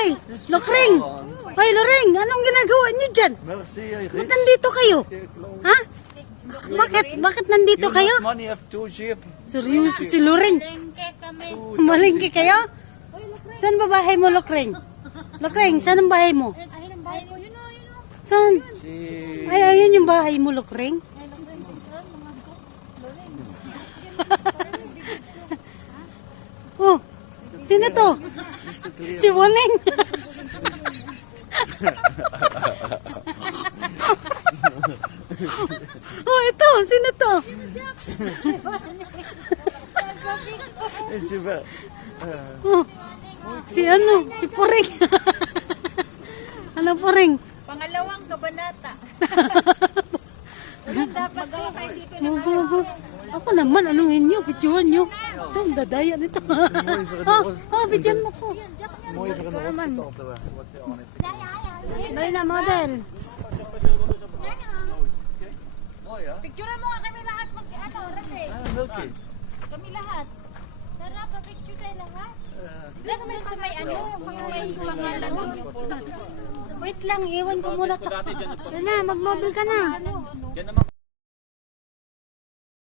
Hoy, Lokring! Hoy, Loring! Anong ginagawa niyo dyan? Merci, Ba't nandito kayo? Ha? Bakit nandito kayo? money of two jeep. Seryoso si Loring. Malingki kayo? Saan ba bahay mo, Lokring? Lokring, saan ang bahay mo? Saan? Ay, ayun yung bahay mo, Lokring. Oh, sino to? Si Boning. Oh, ito, sino to? Oh, si ano? Si Puring. Ano Puring? Pangalawang kabanata. Dapat magawa kayo dito ng Ako naman, anuhin nyo, videoan nyo. Ito, ang dadaya nito. Videoan mo ko. Mooi er een hospital op de weg. Wat is on it? Dali na, model. Mooi hè? Picturean mo nga kami lahat mag-ano, Rete. Milky. Kami lahat. Tara, pa-picture tayo lahat. Doon sa may ano, may pangalan mo. Wait lang, iwan ko muna to. Dali na, mag-model ka na. Diyan naman